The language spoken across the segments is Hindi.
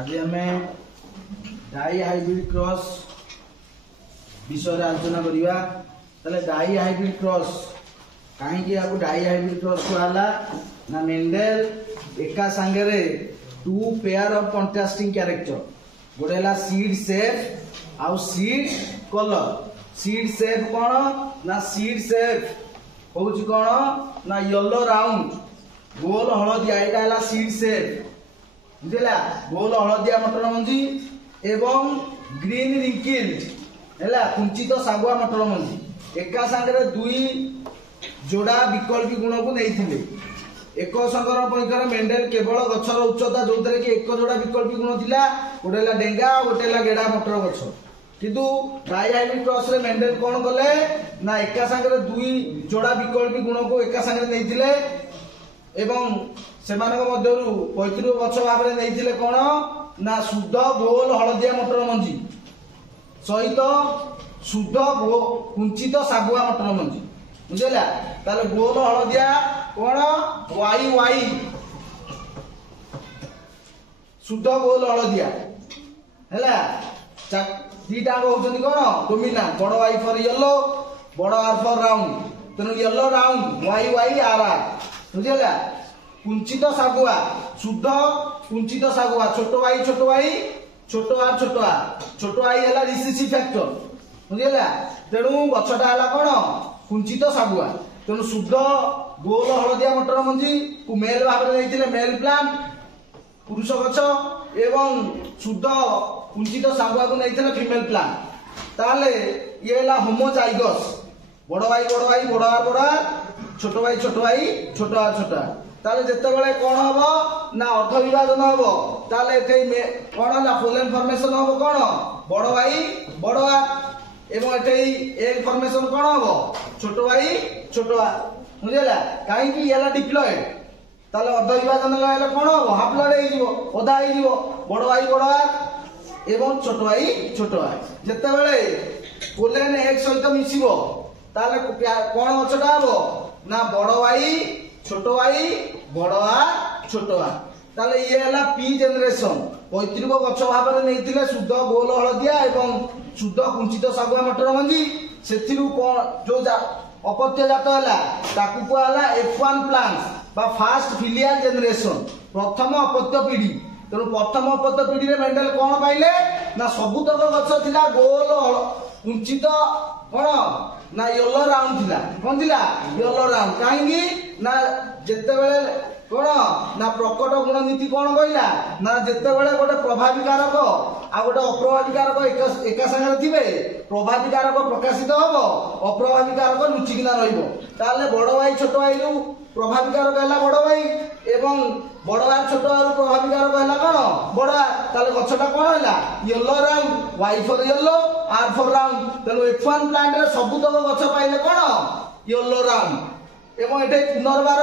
आज आम डाई हाइब्रिड क्रॉस विषय आलोचना करवा। डाई हाइब्रिड क्रॉस कहीं डाई हाइब्रिड क्रॉस कहला ना मेंडेल एका सांगे two pair of contrasting character गोटे है सीड शेप आउ सीड कलर। सीड शेप कौन ना सीड शेप हूँ कौन ना येलो राउंड गोल हलदिया यहाँ है सीड शेप बुझेगा गोल हलदिया मटर मंजी एवं ग्रीन रिंकिल्ड है कुंचित सागुआ मटर मंजी एका सांगे दुई जोड़ा विकल्पी गुण को नहीं एक संकर परीक्षार मेंडेल केवल गछर उच्चता जो कि एक जोड़ा विकल्पी गुण थिला गोटे है डेंगा गोटे है गेड़ा मटर गछ किंतु डाई हाइब्रिड क्रॉस रे मेंडेल कौन कले ना एका सांगे दुई जोड़ा विकल्पी गुण को एका सांगे नहीं एवं सेमानक पैतृक गछ भाव में नहीं कौन ना शुद्ध गोल हलदिया मटर मंजी सहित शुद्ध कुंचित सागुआ मटर मंजी बुझेगा ताले गोल हलदिया कौन वाई वाई शुद्ध गोल हलदिया है दीटा होती कौन डोमिना बड़ वाई फॉर येलो बड़ आर फॉर राउंड तेणु yellow round Y Y R R बुझेगा कुंचित सागुआ शुद्ध कुंचित सागुआ छोट वाई छोट वाई छोट आई है रिसिसी फैक्टर बुझेगा तेणु गछटा है कौन कुंचित सागुआ तेणु शुद्ध गोल हलदिया मटर मंजी को मेल भाव में नहीं मेल प्लांट पुरुष गछ एवं शुद्ध कुंचित सागुआ को नहीं फीमेल प्लांट ताले ये होमोजाइगस बड़ भाई बड़ आर छोट भाई छोट आर छोट आर ताले जितेबाला कौन हम ना अर्ध विभाजन हम ताले कौन ना पोलेन फॉर्मेशन हम कौन बड़ भाई बड़ आर एवं एग फॉर्मेशन कौन हम छोट भाई छोट आर बुझेगा कहीं ये डिप्लॉयड ताले अर्ध विभाजन कौन हम हाफ्लॉयड हो अधा हो बड़ भाई बड़ आर एवं छोट आर जितेबाला पोलेन एग सहित मिसिब ताले कौन गछटा हम ना बड़ भाई बड़ आर छोट आर ताले ये है पी जेनेरेशन पैतृक गछ भाव में नहीं शुद्ध गोल हलदिया एवं शुद्ध कुंचित सागुआ मटर मंजी से जो अपत्य जात है F1 प्लांट्स बा फास्ट फिलियल जेनेरेशन प्रथम अपत्य पीढ़ी तेणु प्रथम अपत्य पीढ़ी में मेंडेल कौन पाइले ना सबुतक गछ थिला गोल कुंचित कौन ना येलो राउंड थिला कौन थिला येलो राउंड कहीं ना जेते बेले कौन ना प्रकट गुण नीति कौन कहला ना जेते बेले गोटे प्रभावी कारक आ गोटे अप्रभावी कारक एका संगे थिबे प्रभावी कारक प्रकाशित हबो अप्रभावी कारक लुचिकिना रहिबो ताले बड़ भाई छोट भाई रु प्रभावी कारक हैला बड़ भाई एवं बड़ आर छोट आर प्रभावी कारक हैला कौन बड़ आर ताले गछटा कौन हैला yellow round Y for yellow R for round तेणु F1 प्लांट रे सबुतक गछ पाइले कौन येलो राउंड एवं एटे पुनर्बार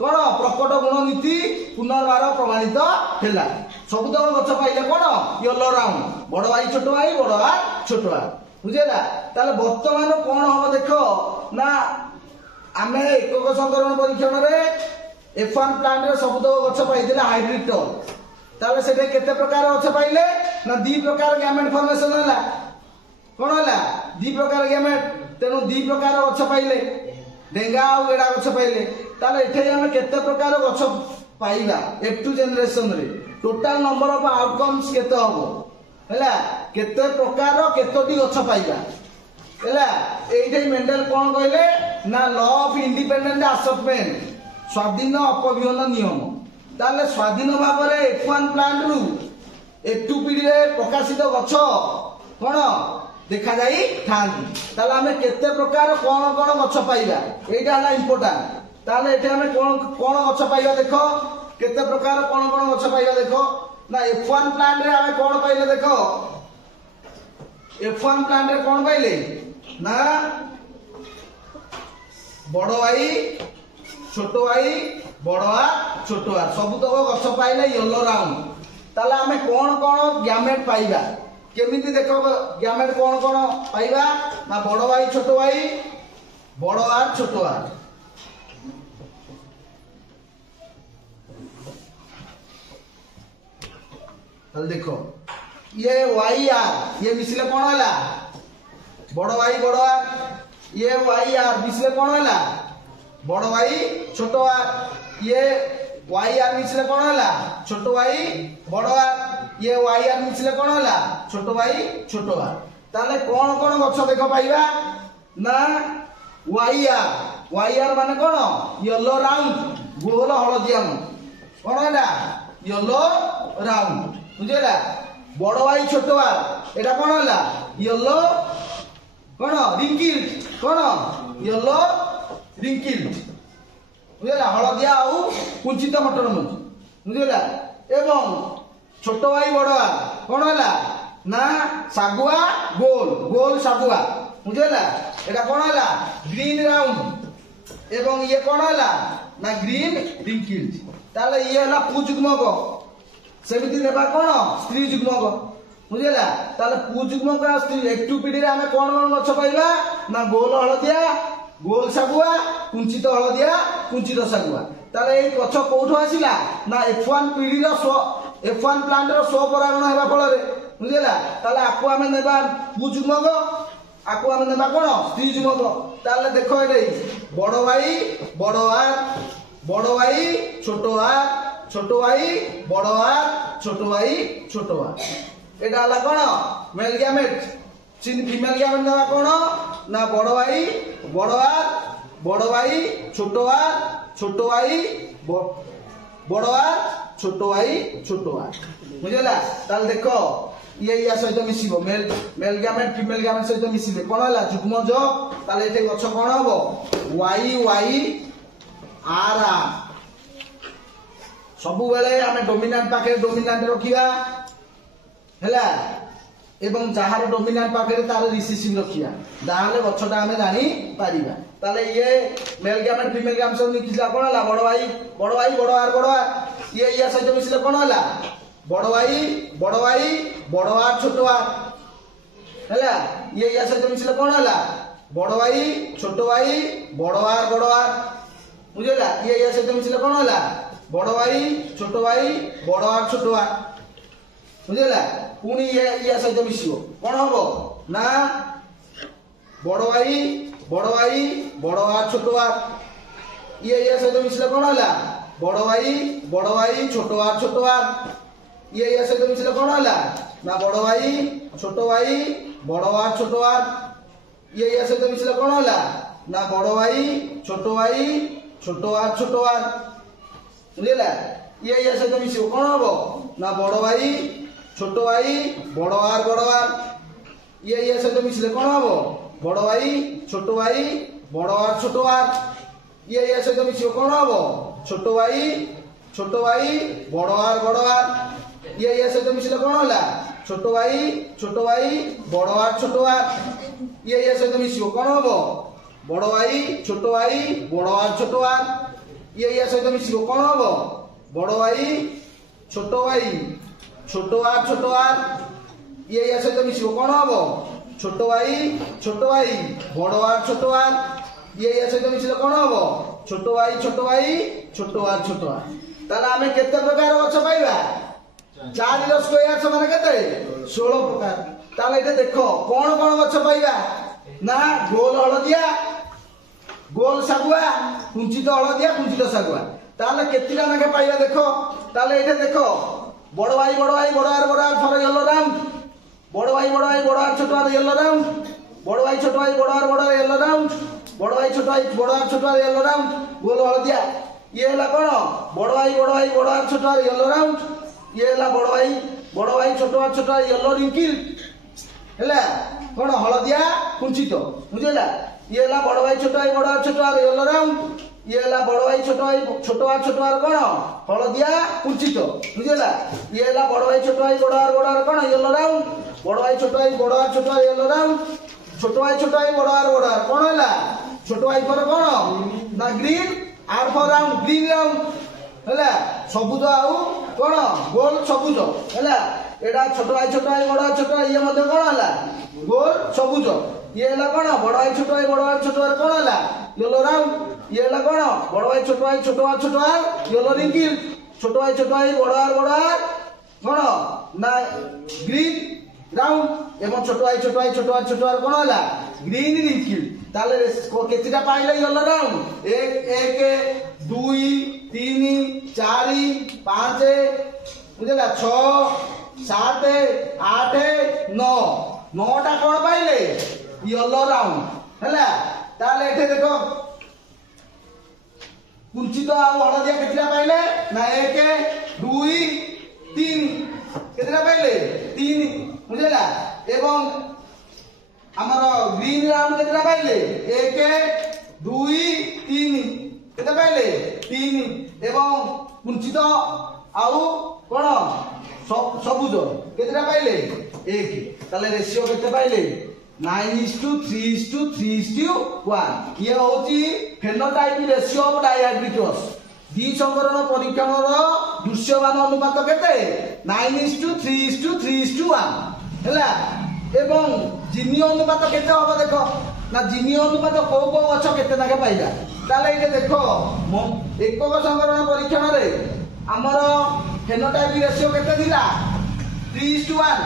कौन प्रकट गुण नीति पुनर्बार प्रमाणित है सबुतक गछ पाइले कौन येलो राउंड बड़ भाई बड़ आर छोट आर बुझेगा ताले वर्तमान कौन हम देख ना आमे एकक संकरण परीक्षण रे F1 प्लांट रे सबुतक गछ पाइले हाइब्रिड टल ताले सेटे केते प्रकार गछ पाइले ना दी प्रकार गैमेट फॉर्मेशन हैला कौन हैला दी प्रकार गैमेट तेणु दी प्रकार गछ पाइले डेंगा आ गेड़ा गछ पाइले ताले एठे हम केते प्रकार गछ पाइबा F2 जेनेरेशन रे टोटल नंबर ऑफ आउटकम्स केते हबो हैला केते प्रकार केतोटी गछ पाइबा हैला एठे मेंडेल कोन कहले ना लॉ ऑफ इंडिपेंडेंट असेसमेंट स्वाधीन अपव्यवन नियम ताले स्वाधीन भाव रे F1 प्लांट रु F2 पीढ़ी रे प्रकाशित गछ कोन देखा जाई थांती ताले हमें केते प्रकार कोन कोन गछ पाइबा एटा हला इंपोर्टेंट ताले एठे हमें कोन कोन गछ पाइबा देखो केते प्रकार कोन कोन गछ पाइबा देखो ना F1 प्लांट रे हमें कोन पाइले देखो F1 प्लांट रे कोन पाइले ना बड़ भाई बड़ आर छोट आर सबुतक गछ पाइले येलो राउंड ताले हमें कोन कोन गैमेट पाइबा केमिति देखो गैमेट कौन कौन पाइबा ना बड़ भाई बड़ आर छोट आर ताले देखो ये वाई आर ये मिसले कौन है बड़ भाई बड़ आर ये वाई आर मिसले कौन है बड़ भाई छोट आर ये वाई आर मिसले कौन है छोट भाई बड़ आर ये वाई आर मिसले कौन है छोट भाई छोट आर ताले कौन कौन गछ देख पाइबा ना वाई आर माने कौन येलो राउंड गोल हलदिया कौन है येलो राउंड बुझेला बड़ भाई छोट आर एटा कौन है येलो कौन रिंकिल कौन येलो रिंकिल बुझेला हलदिया आउ कुंचित मटर मुझ बुझेला एवं छोट भाई बड़ आर कौन है ना सागुआ गोल गोल सागुआ बुझेला एटा कौन है ग्रीन राउंड एवं ये कौन है ना ग्रीन रिंकिल ताले ये है पुजुग्मक सेमिति नेबा कौन स्त्री जुग्मक बुझेला ताले पुजुग्मक आ स्त्री एकटू पीढ़ी रे आमे कौन कौन गछ पाइबा ना गोल हलदिया गोल सागुआ कुंचित हलदिया कुंचित सागुआ ताले ए गछ कोठो आसिला ना F1 पीढ़ी रो F1 प्लांट रो स्व परागण हेबा फल रे बुझेला ताले आको आमे नेबा पुजुग्मक आको आमे नेबा कौन स्त्री जुग्मक ताले देखो एई बड़ भाई बड़ आर बड़ भाई छोट आर छोट भाई बड़ आर छोट भाई छोट आर एटा हला कौन मेल गैमेट चिन फीमेल गैमेट ना कौन ना बड़ भाई बड़ आर बड़ भाई छोट भाई बड़ आर छोट भाई छोट आर बुझेला ताल देखो ये या सहित मिसिबो मेल गैमेट फीमेल गैमेट सहित मिसिबे कोन हला जुग्मज ताले एते गछ कोन हबो वाई वाई आर आर सबु बेले आमे डोमिनेंट पाखे डोमिनेंट रखिबा हैला एवं जहार डोमिनेंट पाखे तार रिसेसिव रखिबा दाले गछटा आमे जानि पारिबा ताले ये मेल गैमेट फीमेल गैमेट सब निकिला कोन हला बड़ भाई बड़ आर ये या सहित मिसिले कोन हला बड़ भाई बड़ आर छोट आर हैला ये या सहित मिसिले कोन हला बड़ भाई छोट भाई बड़ आर बुझेला ये या सहित मिसिले कोन हला बड़ भाई छोट बड़ आर छोट आर बुझेला पुनी ये या सहित मिसिबो कोन हबो ना बड़ भाई बड़ आर छोट आर ये या सहित मिसिले कोन हला बड़ भाई छोट आर ये या सहित मिसिले कोन हला ना बड़ भाई बड़ आर छोट आर ये या सहित मिसिले कोन हला ना बड़ भाई छोट आर बुझेला ये या सहित मिसिबो कोन हबो ना बड़ भाई छोट बड़ आर ये या सहित मिसिले कोन हबो बड़ भाई छोट बड़ आर छोट आर ये या सहित मिसिबो कोन हबो छोट भाई बड़ आर ये या सहित मिसिले कोन हला छोट भाई बड़ आर छोट आर ये या सहित मिसिबो कोन हबो बड़ भाई छोट बड़ आर छोट आर ये या सहित मिसिबो कोन हबो बड़ भाई छोट आर ये या सहित मिसिबो कोन हबो छोट भाई बड़ आर छोट आर ये या सहित मिसिले कोन हबो छोट भाई छोट आर ताला आमे केते प्रकार गछ पाइबा 4 रो स्क्वायर समान केते 16 प्रकार ताले एते देखो कोन कोन गछ पाइबा ना गोल हलदिया गोल सागुआ कुंचित हलदिया कुंचित सागुआ ताले केतिला नाके पाइबा देखो ताले एते देखो बड़ भाई बड़ आर फॉर येलो राउंड बड़ भाई बड़ आर छोट आर येलो राउंड बड़ भाई छोट बड़ आर येलो राउंड बड़ भाई छोट बड़ आर छोट आर येलो राउंड गोल हलदिया ये हला कोन बड़ भाई बड़ आर छोट आर येलो राउंड ये हला बड़ भाई छोट आर येलो रिंकिल हला कोन हलदिया कुंचित बुझेला ये हला बड़ भाई छोट आर येलो राउंड ये हला बड़ भाई छोट आर कोन हलदिया कुंचित बुझेला ये हला बड़ भाई छोट बड़ आर कोन येलो राउंड बड़ भाई छोट बड़ आर येलो राउंड छोट भाई बड़ आर कोन हला छोट भाई पर कोन ना green R for round green round हैला सबुज आउ कोन गोल सबुज हैला एडा छोट भाई बड़ ये मध्ये कोन हला गोल सबुज ये हला कोन बड़ भाई छोट आर कोन हला येलो राउंड ये हला कोन बड़ भाई छोट आर येलो रिंकिल छोट भाई बड़ आर कोन ना ग्रीन राउंड एवं छोट आई छोट आई छोट आई छोट आई कौन होला ग्रीन रिंकिल ताले केतिटा पाइले येलो राउंड 1 1 2 3 4 5 बुझला 6 7 8 9 9टा कौन पाइले येलो राउंड हैला ताले एठे देखो कुंचित आउ हलदिया केतिटा पाइले ना 1 2 3 केतिटा पाइले 3 बुझला एवं हमर ग्रीन राउंड केतिटा पाइले 1 2 3 केतिटा पाइले 3 एवं कुंचित आउ कोन सबुज केतिटा पाइले 1 ताले रेशियो केते पाइले 9:3:3:1 ये होची फेनोटाइप रेशियो ऑफ डायहाइड्रिटस द्वि संकरण परीक्षणर दृश्यमान अनुपात केते 9:3:3:1 हैला एवं जिनी अनुपात केते होबो देखो ना जिनी अनुपात को गछ केते नाके पाइला ताले इटे देखो एकक संकरण परीक्षण रे हमर फेनोटाइप रेशियो केते दिला 3:1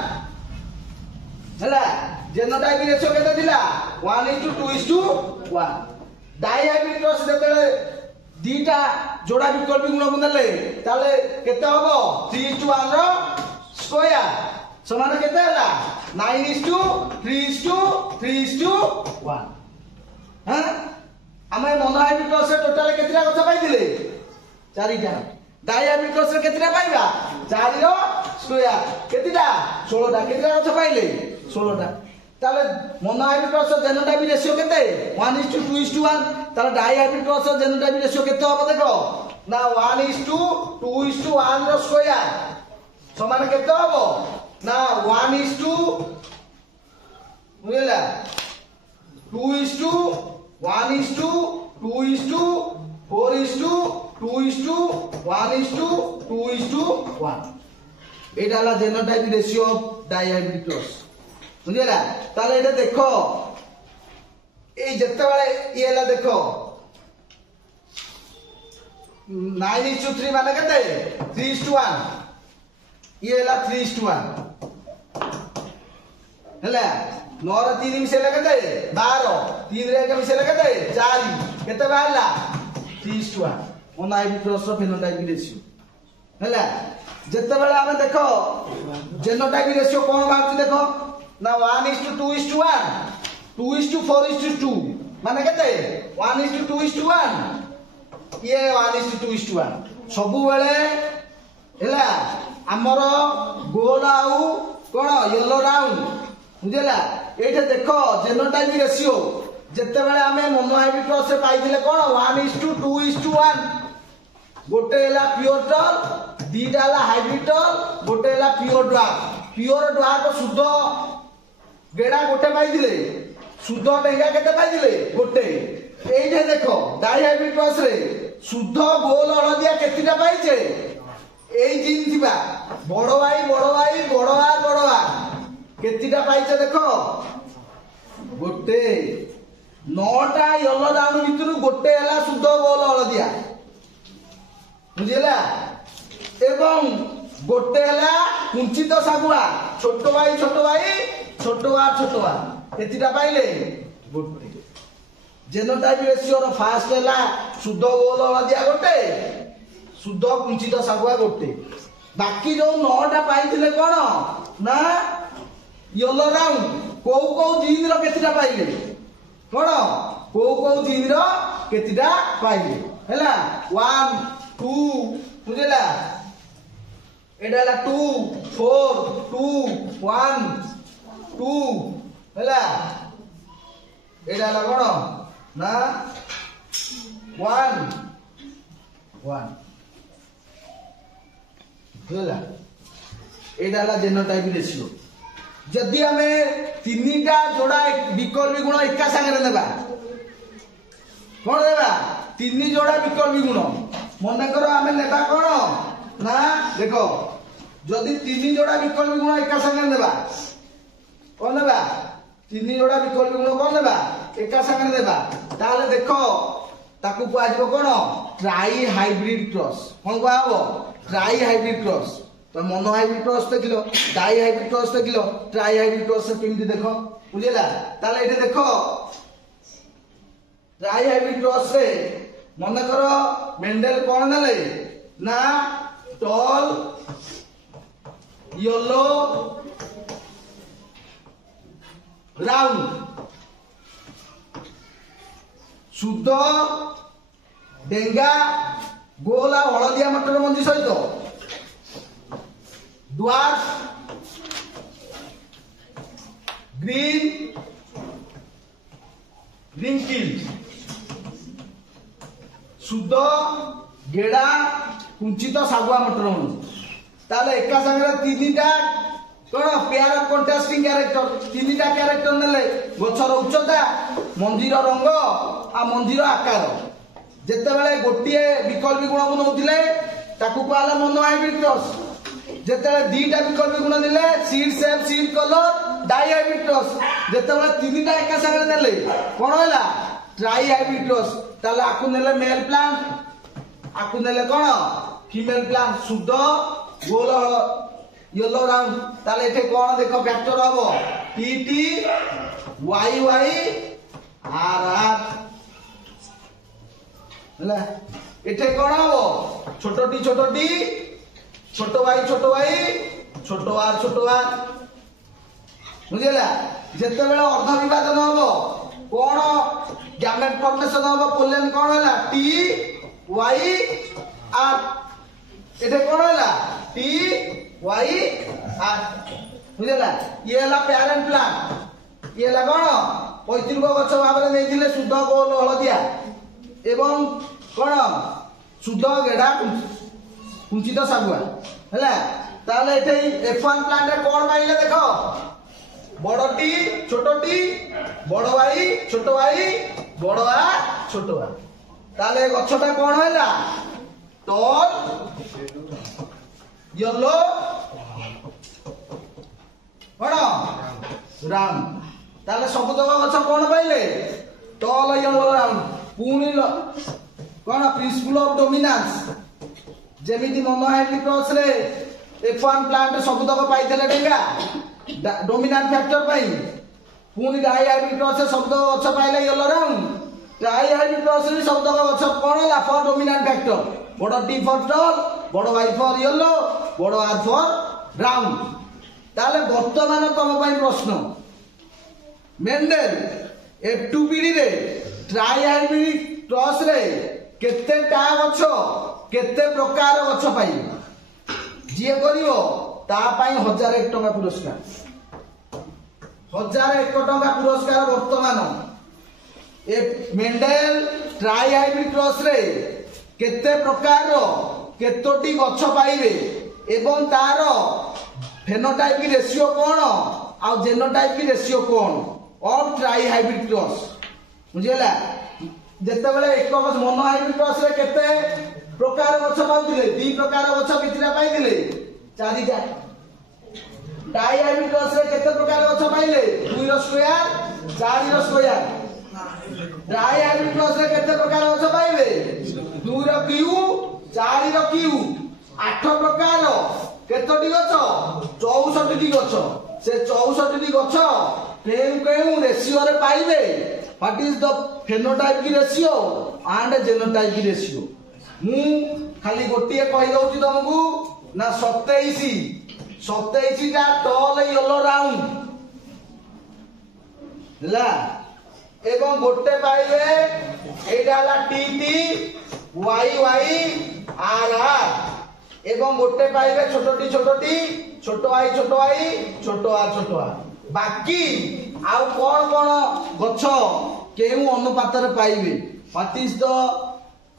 हैला जेनोटाइप रेशियो केते दिला 1:2:1 डायहाइड्रिटस जेतेले दीटा जोड़ा विकल्प गुण बदले ताले केते हबो 3:1 रो स्क्वायर समान केते हला 9:3:3:1 हां हमें मोनोहाइड्रिटस से टोटल केतिरा गछ पाइदिले 4टा डायहाइड्रिटस से केतिरा पाइबा 4 रो स्क्वायर केतिरा 16टा केतिरा गछ पाइले 16टा ताले मोनोहाइड्रिटस जेनोटाइप रेशियो केते 1:2:1 ताले डायहाइड्रिटस जेनोटाइप रेशियो केते होबो देखो ना 1:2:1 रो स्क्वायर समान केते होबो ना 1:2 बुझला 2:1:2:4:2:1:2:1 एटा ला जेनोटाइप रेशियो ऑफ डायहाइड्रिटस बुझला ताले एटा देखो ए जत्ते बेले ये ला देखो 9:3 माने केते 3:1 ये ला 3:1 हैला 9 रे 3 मिसेला केते 12 3 रे 1 मिसेला केते 4 केते बाहला 3:1 मोनोहाइड्रिटस रो फेनोटाइप रेशियो हैला जत्ते बेले आमे देखो जेनोटाइप रेशियो कोन बात देखो ना 1:2:1 2:4:2 माने केते 1:2:1 ये 1:2:1 सब बेले हैला हमर गोल आउ कोन येलो राउंड बुझला एठे देखो जेनोटाइप रेशियो जत्ते बेले आमे मोनोहाइड्रिटस से पाइथिले कोन 1:2:1 गोटे हैला प्योर टल दीटा हैला हाइड्रिटल गोटे हैला प्योर ड्वार्फ शुद्ध गेड़ा गोटे पाइथिले शुद्ध डेंगा केते पाइथिले गोटे एइठे देखो डायहाइड्रिटस रे शुद्ध गोल हलदिया केतिटा पाइछे एई जिन थिबा बड़ो भाई केतिटा पाइछे देखो गोटे 9टा येलो राउंड भितरु गोटे हैला शुद्ध गोल हलदिया बुझिला एवं गोटे हैला कुंचित सागुआ छोट भाई छोटवा केतिटा पाइले गोटे जेनोटाइप रेशियो रो फास्ट हैला शुद्ध गोल हलदिया गोटे शुद्ध कुंचित सागुआ गोटे बाकी जो 9टा पाइथिले कोन ना येलो राउंड को जीन रो केतिटा पाइले कोन को जीन रो केतिटा पाइले हैला 1 2 बुझला एटा हैला 2 4 2 1 2 हैला एटा हैला कोन ना 1 बुझला एटा हैला जेनोटाइप रेशियो जदि हमें 3टा जोड़ा विकल्प गुण एका संगे नेबा कोन देबा 3 जोड़ा विकल्प गुण मन करो हमें नेबा कोन ना देखो जदि 3 जोड़ा विकल्प गुण एका संगे नेबा कोन नेबा 3 जोड़ा विकल्प गुण कोन नेबा एका संगे नेबा ताले देखो ताकू को आजबो कोन ट्राई हाइब्रिड क्रॉस कोन को आबो ट्राई हाइब्रिड क्रॉस तो मोनो हाइब्रिड क्रॉस देखिलो डाई हाइब्रिड क्रॉस देखिलो ट्राई हाइब्रिड क्रॉस केमती देखो बुझेला ताले एठी देखो ट्राई हाइब्रिड क्रॉस रे मन कर मेंडेल कोन नेले ना टॉल येलो राउंड शुद्ध डेंगा गोला हलदिया मटर मंजी सहित ड्वार्फ ग्रीन रिंकिल्ड शुद्ध गेड़ा कुंचित सागुआ मटर ताले एका संगे तीनटा कौन पेयर ऑफ कंट्रास्टिंग कैरेक्टर तीनटा कैरेक्टर नेले गछर उच्चता मंजीर रंग आ मंजीर आकार जेते बेले गोटिए विकल्प गुण को नउथिले ताकू कहला मोनो हाइब्रिड क्रॉस जेते दीटा विकल्प गुण नेले seed shape seed colour dihybrid cross जेते बेले तीनटा एका संगे नेले कोन होला ट्राई हाइब्रिड क्रॉस ताले आकु नेले मेल प्लांट आकु नेले कोन फीमेल प्लांट शुद्ध गोल येलो राउंड ताले एठे कोन देखो फैक्टर हबो TT Y Y R R हला एठे कोन हबो छोटोटी छोटोटी छोटो भाई छोटो आर बुझिला जेते बेले अर्ध विभाजन हबो कोन गैमेट फॉर्मेशन हबो पोलेन कोन होला टी वाई आर एठे कोन होला टी वाई आर बुझिला ये होला पेरेंट प्लांट ये होला कोन पैतृक गछ भाबरे नेइथिले शुद्ध गोल हलदिया एवं कोन शुद्ध गेडा कुंचित सागुआ हैला ताले एठे F1 प्लांट रे कोन पाइले देखो बड़टी छोटटी बड़ भाई छोटो बड़वा छोटवा ताले गछटा कोन होला टॉल येलो कोन राउंड ताले सब तक गछ कोन पाइले टॉल येलो राउंड पुनी कोन प्रिंसिपल ऑफ डोमिनेंस जेमिति मोनो हाइब्रिड क्रॉस रे F1 प्लांट सब तक पाइथले डेंगा डोमिनेंट फैक्टर पाई पुनी डाई हाइब्रिड क्रॉस से सब तक गछ पाइले yellow round try hybrid cross रे सब तक गछ कोन होला फॉर डोमिनेंट फैक्टर बड़ टी फॉर टॉल बड़ वाई फॉर येलो बड़ आर फॉर राउंड ताले वर्तमान तम पई प्रश्न मेंडेल F2 पीढ़ी रे ट्राई हाइब्रिड क्रॉस रे केते टा गछ केते प्रकार गछ पाई जे करिवो ता पाई 1001 टका पुरस्कार 1001 टका पुरस्कार वर्तमान ए मेंडेल ट्राई हाइब्रिड क्रॉस रे केते प्रकार केतोटी गछ पाइबे एवं तार फेनोटाइप की रेशियो कोन आ जेनोटाइप की रेशियो कोन ऑफ ट्राई हाइब्रिड क्रॉस बुझिला जेते बेले एक गछ मोनो हाइब्रिड क्रॉस रे केते प्रकार गछ पाउथिले दी प्रकार गछ कितिरा पाइथिले चारिटा डाई हाइब्रिड क्रॉस रे केते प्रकार गछ पाइले 2 रो स्क्वायर 4 रो स्क्वायर डाई हाइब्रिड क्रॉस रे केते प्रकार गछ पाइबे 2 रो क्यू 4 रो क्यू 8 प्रकार केतोटी गछ 64 टी गछ से 64 टी गछ केउ रेशियो रे पाइबे व्हाट इज द फेनोटाइप की रेशियो एंड जेनोटाइप की रेशियो मु खाली गोटिए कहि दउची तुमको ना 27 टा टॉल येलो राउंड ला एवं गोटे पाइबे एटा ला TT Y Y R R एवं गोटे पाइबे छोटोटी छोटो आई छोटो आर बाकी आउ कोन गछ केउ अनुपात रे पाइबे व्हाट इज द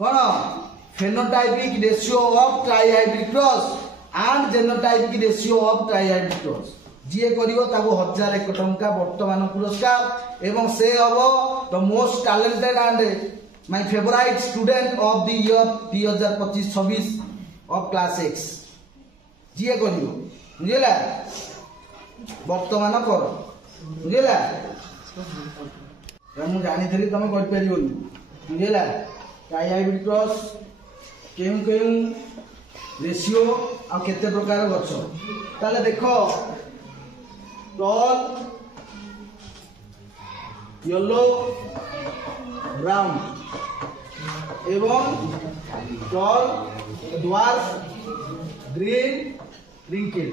कोन phenotypic ratio of trihybrid cross and genotypic ratio of trihybrid cross जे करिवो ताको 1001 टंका वर्तमान पुरस्कार एवं से हबो the most talented and my favourite student of the year 2025-26 of class 6 जे करिवो बुझिला वर्तमान कर बुझिला मु जानी थली तमे कर परिबोनी बुझिला ट्राई हाइब्रिड क्रॉस केउ रेशियो आ केते प्रकार गछ ताले देखो टॉल येलो ब्राउन एवं टॉल ड्वार्फ ग्रीन रिंकिल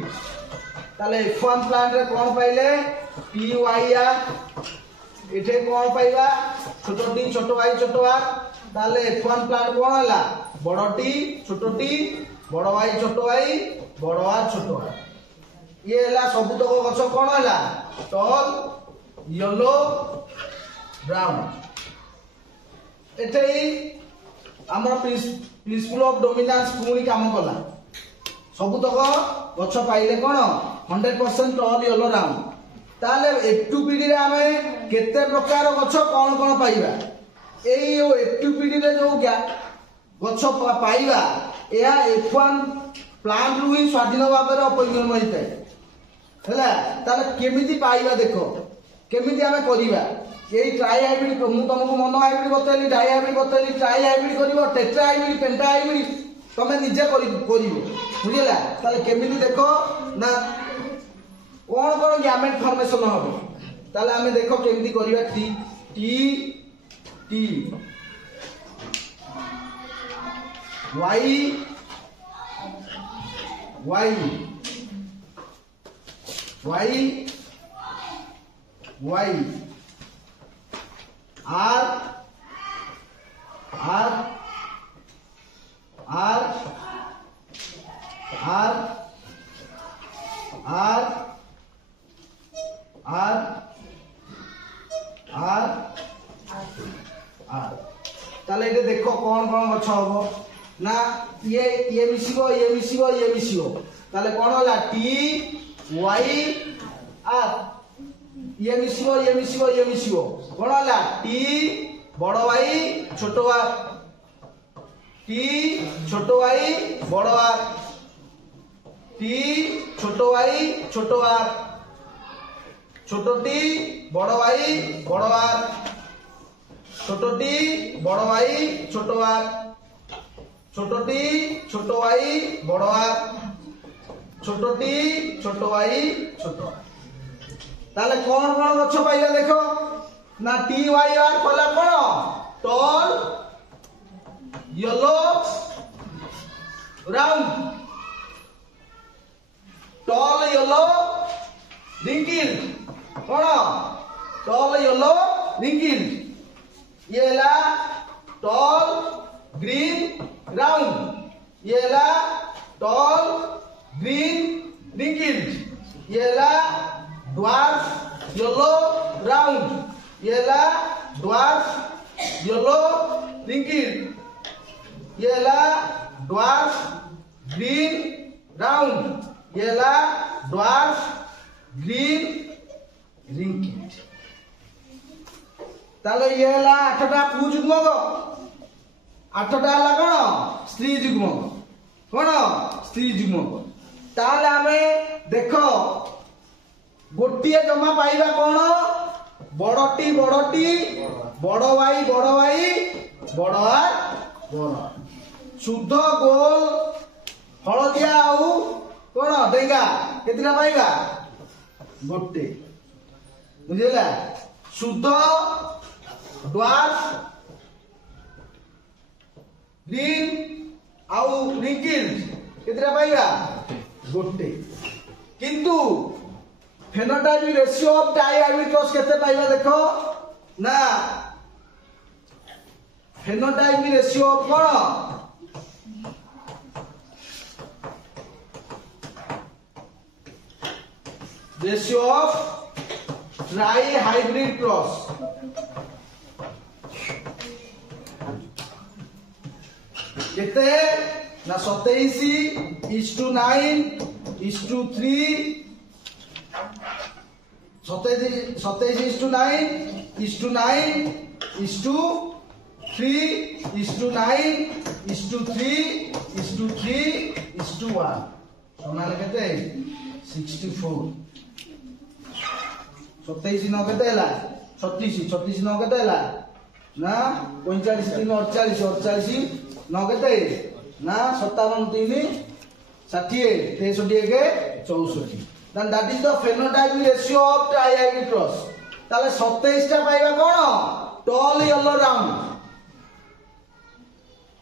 ताले F1 प्लांट रे कोन पाइले PY एठे कोन पाइबा छोटो टी छोटो y छोटो r ताले F1 प्लांट कोन हला बड़ टी छोटो टी बड़ y छोटो y बड़ r छोटो r ये हला सब तक गछ कोन हला टॉल येलो ब्राउन एठे हमर प्रिंसिपल ऑफ डोमिनेंस पुणी काम कला सब तक गछ पाइले कोन 100% टॉल येलो ब्राउन ताले F2PD रे हमें केते प्रकार गछ कोन कोन पाइबा एई F2PD रे जो गछ पाइबा या F1 प्लांट रु ही स्वाधीन भाव में अपरिगम होइते हैला ताले केमिति पाइबा देखो केमिति हमें करिबा एई ट्राई हाइब्रिड मु तुमको मोनो हाइब्रिड बतैली डाई हाइब्रिड बतैली ट्राई हाइब्रिड करिवो टेट्रा हाइब्रिड पेंटा हाइब्रिड तमे निजे करिवो बुझिला ताले केमिति देखो ना कोन कोन गैमेट फॉर्मेशन होबो ताले हमें देखो केमिति करिबा T T Y Y Y Y R R R R R R R R ताले ये देखो कौन कौन गछ हबो ना ये मिसिबो ताले कौन होला टी वाई आर ये मिसिबो कौन होला टी बड़ वाई छोटो आर टी छोटो वाई बड़ आर टी छोटो वाई छोटो आर छोटो टी बड़ वाई बड़ आर छोटो टी बड़ वाई छोटो आर छोटो टी छोटो वाई बड़ आर छोटो टी छोटो वाई छोटो आर ताले कौन कौन गछ पाइबा देखो ना टी वाई आर कहला कोन tall yellow brown tall yellow wrinkle कोन टॉल येलो रिंकिल ये ला टॉल ग्रीन ब्राउन ये ला टॉल ग्रीन रिंकिल ये ला ड्वार्फ येलो ब्राउन ये ला ड्वार्फ येलो रिंकिल ये ला ड्वार्फ ग्रीन ब्राउन ये ला ड्वार्फ ग्रीन रिंकिल ताले ये ला 8टा पु जुग्म आठटा हला कोन स्त्री जुग्म कोन स्त्री जुग्म ताले हमें देखो गोटिए जमा पाइबा कोन बड़टी बड़ वाई बड़ आर बड़ शुद्ध गोल हलदिया आउ कोन डेंगा केतिना पाइबा गोटे बुझिला शुद्ध ड्वार्फ ग्रीन आउ रिंकिल केतिना पाइबा गोटे किंतु phenotype ratio of dihybrid cross केते पाइबा देखो ना फेनोटाइप रेशियो ऑफ कोन ratio of trihybrid cross केते ना 27:9:3 27:9:3:9:3:3:1 समाले केते 64 27 9 केते हला 36 9 केते हला ना 45 3 48 9 केते ना 57 3 68 63 के 64 then that is the phenotypic ratio of tri-hybrid cross ताले 27 टा पाइबा कोन टॉल येलो राउंड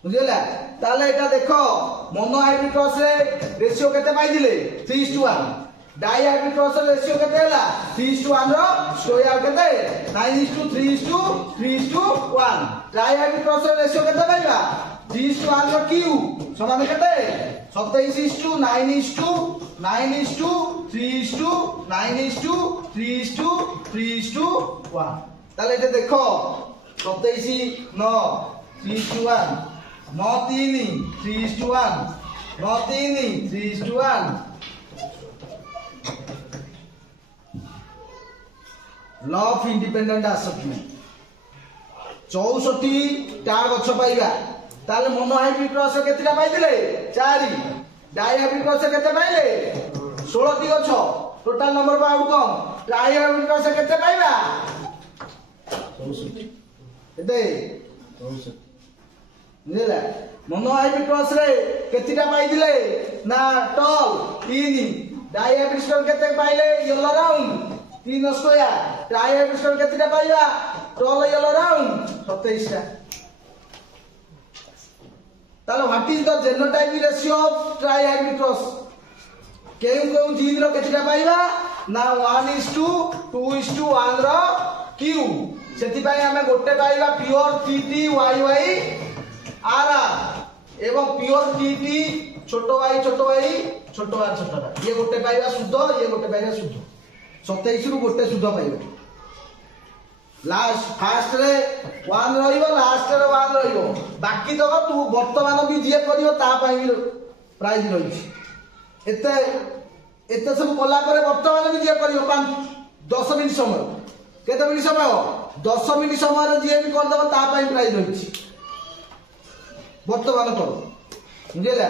बुझिला ताले एटा देखो मोनो हाइब्रिड क्रॉस रे रेशियो केते पाइ दिले 3:1 डाई हाइब्रिड क्रॉस रे रेशियो केते हला 3:1 रो स्क्वायर केते 9:3:3:1 ट्राई हाइब्रिड क्रॉस रे रेशियो केते पाइबा 3:1 रो क्यू समान केते 27:9:9:3:9:3:1 ताले एटा देखो 27:9:3:1 9:3:3:1 9:3:3:1 लॉ ऑफ इंडिपेंडेंट असेसमेंट 64 टा गछ पाइबा ताले मोनो हाइब्रिड क्रॉस केतिटा पाइदिले 4 डाई हाइब्रिड क्रॉस केते पाइले 16 टी गछ टोटल नंबर बा outcome trihybrid cross केते पाइबा 64 एते 64 बुझिला मोनो हाइब्रिड क्रॉस रे केतिटा पाइदिले ना टॉल 3 डाई हाइब्रिड क्रॉस केते पाइले yellow round 3 square trihybrid cross केतिटा पाइबा टॉल येलो राउंड 27 टा ताले what is the genotypic ratio of trihybrid cross केउ जीन रो केतिटा पाइबा ना 1:2:1 रो क्यू सेति पई हमें गोटे पाइबा प्योर टीटी वाईवाई आरआर एवं प्योर टीटी छोटो वाई छोटो आर छोटो ये गोटे पाइबा शुद्ध ये गोटे पाइबा शुद्ध 27 रु गोटे शुद्ध पाइबा लास्ट फास्ट रे 1 रहिबो लास्ट रे 1 रहिबो बाकी तो तू वर्तमान भी जे करियो ता पई प्राइस रहिछि एते सब कोला करे वर्तमान भी जे करियो 10 मिनिट समय केते मिनिट समय 10 मिनिट समय रे जे भी कर दबो ता पई प्राइस रहिछि वर्तमान करो बुझिला